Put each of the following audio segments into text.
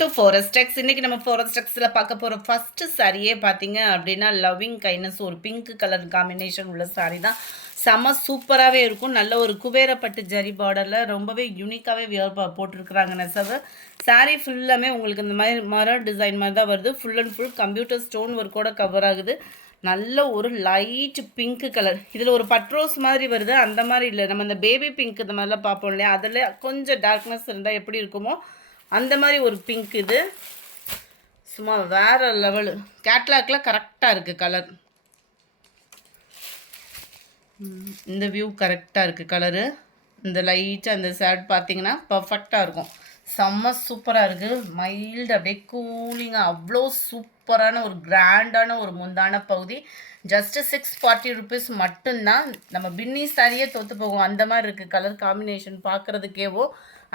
To ஃபாரஸ்டெக்ஸ். இன்னைக்கு நம்ம ஃபாரஸ்டெக்ஸ்ல பார்க்க போற ஃபர்ஸ்ட் சாரியே பார்த்தீங்க அப்படின்னா, லவ்விங் கைண்ட்னஸ் ஒரு பிங்க் கலர் காம்பினேஷன் உள்ள சாரி தான். செம சூப்பராகவே இருக்கும். நல்ல ஒரு குபேரப்பட்டு ஜரி பார்டரில் ரொம்பவே யூனிக்காகவே வியர் போட்டிருக்கிறாங்க நெசவு. சாரி ஃபுல்லாமே உங்களுக்கு இந்த மாதிரி மரம் டிசைன் மாதிரி தான் வருது. Full and full computer stone ஒர்க்கோட கவர் ஆகுது. நல்ல ஒரு லைட் பிங்க் கலர். இதில் ஒரு பட்ரோஸ் மாதிரி வருது. அந்த மாதிரி இல்லை, நம்ம இந்த பேபி பிங்க் இந்த மாதிரிலாம் பார்ப்போம் இல்லையா, அதில் கொஞ்சம் டார்க்னஸ் இருந்தால் எப்படி இருக்குமோ அந்த மாதிரி ஒரு பிங்க். இது சும்மா வேறு லெவலு. கேட்லாக்கில் கரெக்டாக இருக்குது கலர். இந்த வியூ கரெக்டாக இருக்குது கலரு. இந்த லைட்டாக அந்த ஷேட் பார்த்தீங்கன்னா பர்ஃபெக்டாக இருக்கும். செம்ம சூப்பராக இருக்குது. மைல்டு அப்படியே கூலிங்காக அவ்வளோ சூப்பரான ஒரு கிராண்டான ஒரு முந்தான பகுதி. ஜஸ்ட்டு 640 ருபீஸ் மட்டும்தான். நம்ம பின்னி சாரியே தோற்று போகும் அந்த மாதிரி இருக்குது கலர் காம்பினேஷன் பார்க்குறதுக்கேவோ.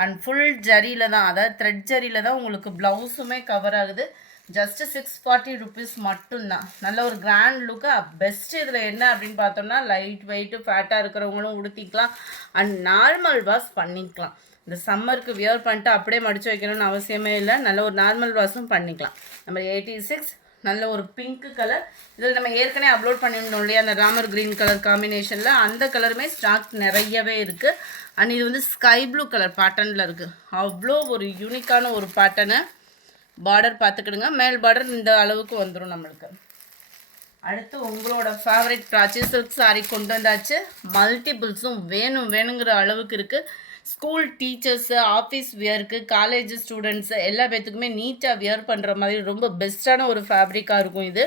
அண்ட் ஃபுல் ஜரியில் தான், அதாவது த்ரெட் ஜரியில் தான் உங்களுக்கு ப்ளவுஸுமே கவர் ஆகுது. ஜஸ்ட்டு 640 ருபீஸ் மட்டும்தான். நல்ல ஒரு கிராண்ட் லுக்காக பெஸ்ட்டு. இதில் என்ன அப்படின்னு பார்த்தோம்னா, லைட் வெயிட்டு ஃபேட்டாக இருக்கிறவங்களும் உடுத்திக்கலாம் அண்ட் நார்மல் வாஷ் பண்ணிக்கலாம். இந்த சம்மருக்கு வியர் பண்ணிட்டு அப்படியே மடித்து வைக்கணும்னு அவசியமே இல்லை. நல்ல ஒரு நார்மல் வாஷும் பண்ணிக்கலாம். நம்பர் 86 நல்ல ஒரு பிங்க் கலர். இதில் நம்ம ஏற்கனவே அப்லோட் பண்ணியிருந்தோம் இல்லையா, அந்த ராமர் க்ரீன் கலர் காம்பினேஷனில். அந்த கலருமே ஸ்டாக் நிறையவே இருக்குது. அண்ட் இது வந்து ஸ்கை ப்ளூ கலர் பேட்டர்னில் இருக்குது. அவ்வளோ ஒரு யூனிக்கான ஒரு பேட்டர்னு. பார்டர் பார்த்துக்கிடுங்க, மேல் பார்டர் இந்த அளவுக்கு வந்துடும் நம்மளுக்கு. அடுத்து உங்களோட ஃபேவரட் பிராச்சி சில்க் சாரீ கொண்டு வந்தாச்சு. மல்டிபிள்ஸும் வேணுங்கிற அளவுக்கு இருக்குது. ஸ்கூல் டீச்சர்ஸு, ஆஃபீஸ் வியருக்கு, காலேஜ் ஸ்டூடெண்ட்ஸு எல்லா பேர்த்துக்குமே நீட்டாக வியர் பண்ணுற மாதிரி ரொம்ப பெஸ்ட்டான ஒரு ஃபேப்ரிக்காக இருக்கும் இது.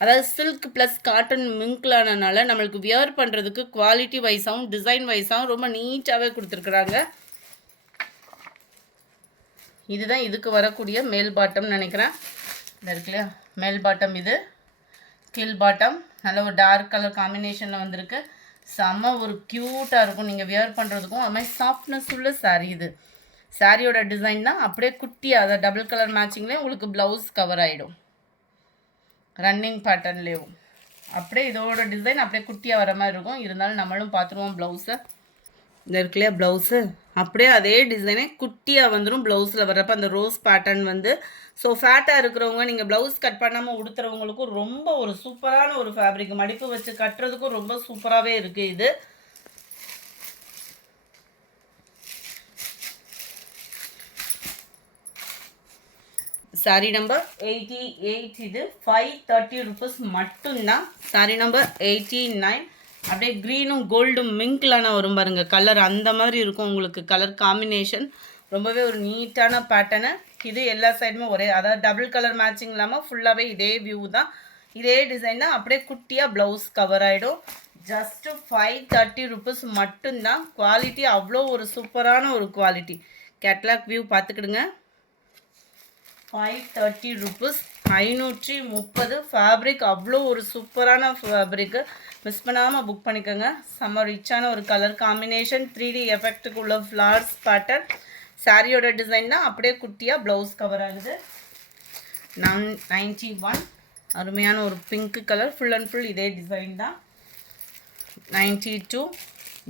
அதாவது சில்க் ப்ளஸ் காட்டன் மிங்க்லானனால நம்மளுக்கு வியர் பண்ணுறதுக்கு குவாலிட்டி வைஸாகவும் டிசைன் வைஸாகவும் ரொம்ப நீட்டாகவே கொடுத்துருக்குறாங்க. இதுதான் இதுக்கு வரக்கூடிய மேல் பாட்டம் நினைக்கிறேன். இந்த இருக்கு இல்லையா மேல் பாட்டம். இது கீழ் பாட்டம். நல்ல ஒரு டார்க் கலர் காம்பினேஷனில் வந்திருக்கு. செம்ம ஒரு க்யூட்டாக இருக்கும் நீங்கள் வியர் பண்ணுறதுக்கும். அது மாதிரி சாஃப்ட்னஸ் உள்ள சாரீ. இது சாரியோட டிசைன் தான் அப்படியே குட்டியாக, அதை டபுள் கலர் மேட்சிங்லேயே உங்களுக்கு ப்ளவுஸ் கவர் ஆகிடும். ரன்னிங் பேட்டர்ன்லேயும் அப்படியே இதோட டிசைன் அப்படியே குட்டியாக வர மாதிரி இருக்கும். இருந்தாலும் நம்மளும் பார்த்துருவோம் ப்ளவுஸை. இந்த இருக்கு இல்லையா ப்ளவுஸு, அப்படியே அதே டிசைனே குட்டியாக வந்துடும் ப்ளவுஸில் வர்றப்போ. அந்த ரோஸ் பேட்டர்ன் வந்து ஸோ ஃபேட்டாக இருக்கிறவங்க நீங்கள் ப்ளவுஸ் கட் பண்ணாமல் உடுத்துறவங்களுக்கும் ரொம்ப ஒரு சூப்பரான ஒரு ஃபேப்ரிக். மடிப்பு வச்சு கட்டுறதுக்கும் ரொம்ப சூப்பராகவே இருக்குது இது. Sorry number 88. இது 530 ருபீஸ் மட்டும்தான். சாரி நம்பர் 89 அப்படியே க்ரீனும் கோல்டும் மிங்க்லான வரும் பாருங்கள் கலர். அந்த மாதிரி இருக்கும் உங்களுக்கு கலர் காம்பினேஷன். ரொம்பவே ஒரு நீட்டான பேட்டர்னு. இது எல்லா சைடுமே ஒரே, அதாவது டபுள் கலர் மேட்சிங் இல்லாமல் ஃபுல்லாகவே இதே வியூ தான், இதே டிசைன் தான். அப்படியே குட்டியாக ப்ளவுஸ் கவர் ஆகிடும். ஜஸ்ட்டு 530 ருபீஸ் மட்டும்தான். குவாலிட்டி அவ்வளோ ஒரு சூப்பரான ஒரு குவாலிட்டி. கேட்லாக் வியூ பார்த்துக்கிடுங்க. 530 ருபீஸ், 530. ஃபேப்ரிக் அவ்வளோ ஒரு சூப்பரான ஃபேப்ரிக்கு. மிஸ் பண்ணாமல் புக் பண்ணிக்கோங்க. செம்ம ரிச்சான ஒரு கலர் காம்பினேஷன். 3D எஃபெக்ட்டுக்கு உள்ள ஃப்ளார்ஸ் பேட்டர்ன். சாரியோட டிசைன் தான் அப்படியே குட்டியாக ப்ளவுஸ் கவர் ஆகுது. 91 அருமையான ஒரு pink colour. Full and full இதே டிசைன் தான். 92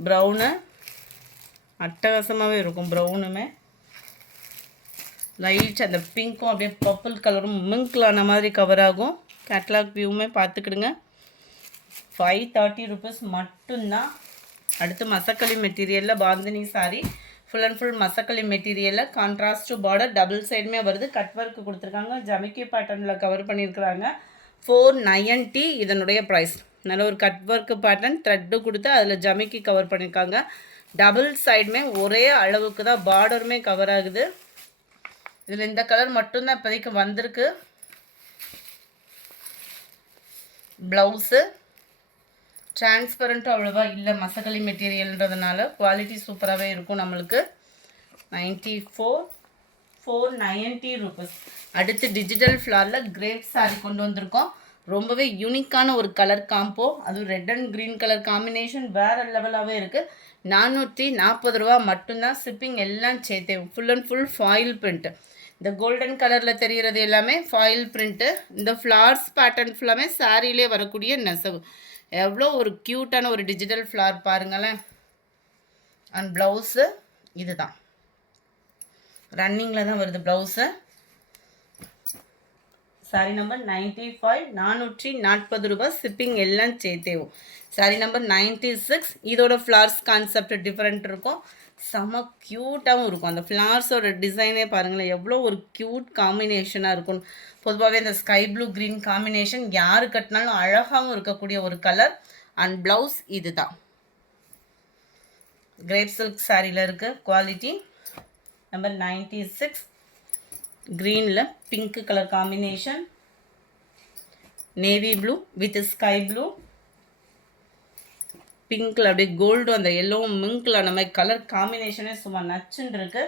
ப்ரௌனு. அட்டகாசமாகவே இருக்கும் ப்ரௌனுமே. லைட் அந்த பிங்க்கும் அப்படியே பர்பிள் கலரும் மிங்க்லான மாதிரி கவர் ஆகும். கேட்லாக் வியூவுமே பார்த்துக்கிடுங்க. 530 ருபீஸ் மட்டும்தான். அடுத்து மசக்களி மெட்டீரியலில் bandhani sari. Full and full மசக்களி மெட்டீரியலில் கான்ட்ராஸ்ட் பார்டர் டபுள் சைடுமே வருது. கட் ஒர்க்கு கொடுத்துருக்காங்க. ஜமிக்கி பேட்டர்னில் கவர் பண்ணியிருக்கிறாங்க. 490 இதனுடைய ப்ரைஸ். நல்ல ஒரு கட் ஒர்க்கு பேட்டர்ன் த்ரெட்டு கொடுத்து அதில் ஜமிக்கி கவர் பண்ணியிருக்காங்க. டபுள் சைடுமே ஒரே அளவுக்கு தான் பார்டருமே கவர் ஆகுது. இதில் இந்த கலர் மட்டும்தான் இப்போதைக்கு வந்திருக்கு. ப்ளவுஸு டிரான்ஸ்பரண்ட்டும் அவ்வளோவா இல்லை, மசக்களி மெட்டீரியல்ன்றதுனால குவாலிட்டி சூப்பராகவே இருக்கும் நம்மளுக்கு. 94 490 ருபீஸ். அடுத்து டிஜிட்டல் ஃப்ளாரில் கிரேப் சாரி கொண்டு வந்திருக்கோம். ரொம்பவே யூனிக்கான ஒரு கலர் காம்போ. அதுவும் red and green colour combination வேறு லெவலாகவே இருக்குது. 440 ரூபா மட்டும்தான். ஷிப்பிங் எல்லாம் சேர்த்தே. Full and full foil print. இந்த கோல்டன் கலரில் தெரிகிறது எல்லாமே ஃபாயில் பிரிண்ட்டு. இந்த ஃப்ளார்ஸ் பேட்டர்ன் ஃபுல்லாமே சாரியிலே வரக்கூடிய நெசவு. எவ்வளோ ஒரு க்யூட்டான ஒரு டிஜிட்டல் ஃப்ளார் பாருங்களேன். அண்ட் ப்ளவுஸு இது தான் ரன்னிங்கில் தான் வருது ப்ளவுஸு. சாரி நம்பர் 95 440 ரூபாய் ஷிப்பிங் எல்லாம் சேர்த்தேவும். சாரி நம்பர் 96 இதோட ஃப்ளார்ஸ் கான்செப்ட் டிஃப்ரெண்ட் இருக்கும். செம்ம க்யூட்டாகவும் இருக்கும். அந்த ஃப்ளார்ஸோட டிசைனே பாருங்களேன் எவ்வளோ ஒரு க்யூட் காம்பினேஷனாக இருக்கும். பொதுவாகவே இந்த ஸ்கை ப்ளூ க்ரீன் காம்பினேஷன் யார் கட்டினாலும் அழகாகவும் இருக்கக்கூடிய ஒரு கலர். அண்ட் ப்ளவுஸ் இது தான் கிரேப் சில்க் சாரியில் இருக்குது. குவாலிட்டி நம்பர் 96 க்ரீனில் pink colour combination, navy blue with sky blue, பிங்க்கில் அப்படியே கோல்டு அந்த எல்லோ மிங்கில் அந்த மாதிரி கலர் காம்பினேஷனே சும்மா நச்சுன்னு இருக்கு.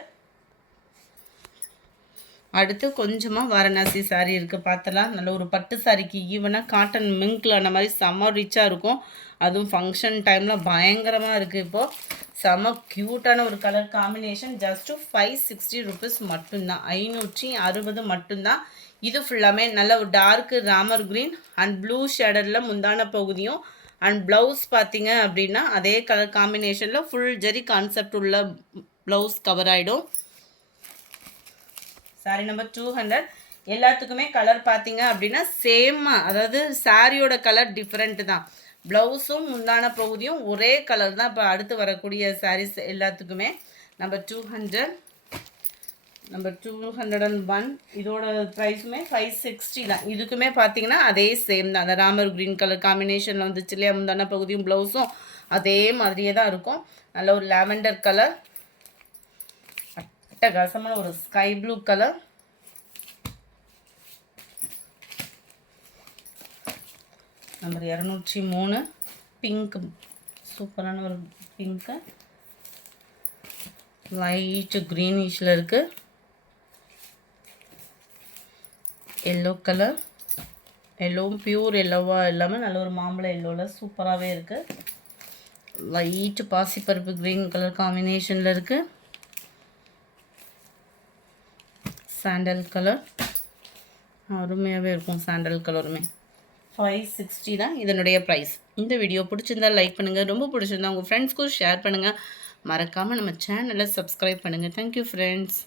அடுத்து கொஞ்சமாக வாரணாசி சாரீ இருக்குது பார்த்தலாம். நல்ல ஒரு பட்டு சாரிக்கு ஈவனாக காட்டன் மிங்கில் அந்த மாதிரி செம்ம ரிச்சாக இருக்கும். அதுவும் ஃபங்க்ஷன் டைமில் பயங்கரமாக இருக்குது. இப்போது செம்ம க்யூட்டான ஒரு கலர் காம்பினேஷன். ஜஸ்ட்டு 560 ருபீஸ் மட்டும்தான், 560 மட்டும்தான். இது ஃபுல்லாமே நல்ல ஒரு dark Ramar green and blue ஷேடரில் முந்தான பகுதியும் அண்ட் ப்ளவுஸ் பார்த்தீங்க அப்படின்னா அதே கலர் காம்பினேஷனில் ஃபுல் ஜெரி கான்செப்ட் உள்ள ப்ளவுஸ் கவர் ஆகிடும். சாரி நம்பர் 200 எல்லாத்துக்குமே கலர் பார்த்தீங்க அப்படின்னா சேமாக, அதாவது சாரியோட கலர் டிஃப்ரெண்ட்டு தான். ப்ளவுஸும் முந்தான பகுதியும் ஒரே கலர் தான். இப்போ அடுத்து வரக்கூடிய சாரீஸ் எல்லாத்துக்குமே நம்பர் 200 நம்பர் 201 இதோட ப்ரைஸுமே 560 தான். இதுக்குமே பார்த்தீங்கன்னா அதே சேம் தான். அந்த ராமர் க்ரீன் கலர் காம்பினேஷனில் வந்துச்சு இல்லையா, முந்தான பகுதியும் ப்ளவுஸும் அதே மாதிரியே தான் இருக்கும். நல்ல ஒரு லாவெண்டர் கலர், அட்டகாசமான ஒரு sky blue colour, number 203 pink, சூப்பரான ஒரு பிங்க்கு லைட் க்ரீனிஷில் இருக்குது. எல்லோ கலர், எல்லோவும் பியூர் எல்லோவாக இல்லாமல் நல்ல ஒரு மாம்பழ எல்லோவில் சூப்பராகவே இருக்குது. லைட்டு பாசிப்பருப்பு க்ரீன் கலர் காம்பினேஷனில் இருக்குது. சாண்டல் கலர் அருமையாகவே இருக்கும். சாண்டல் கலருமே 560 தான் இதனுடைய ப்ரைஸ். இந்த வீடியோ பிடிச்சிருந்தால் லைக் பண்ணுங்கள், ரொம்ப பிடிச்சிருந்தா உங்கள் ஃப்ரெண்ட்ஸ்க்கும் ஷேர் பண்ணுங்கள். மறக்காமல் நம்ம சேனலை சப்ஸ்கிரைப் பண்ணுங்கள். Thank you friends.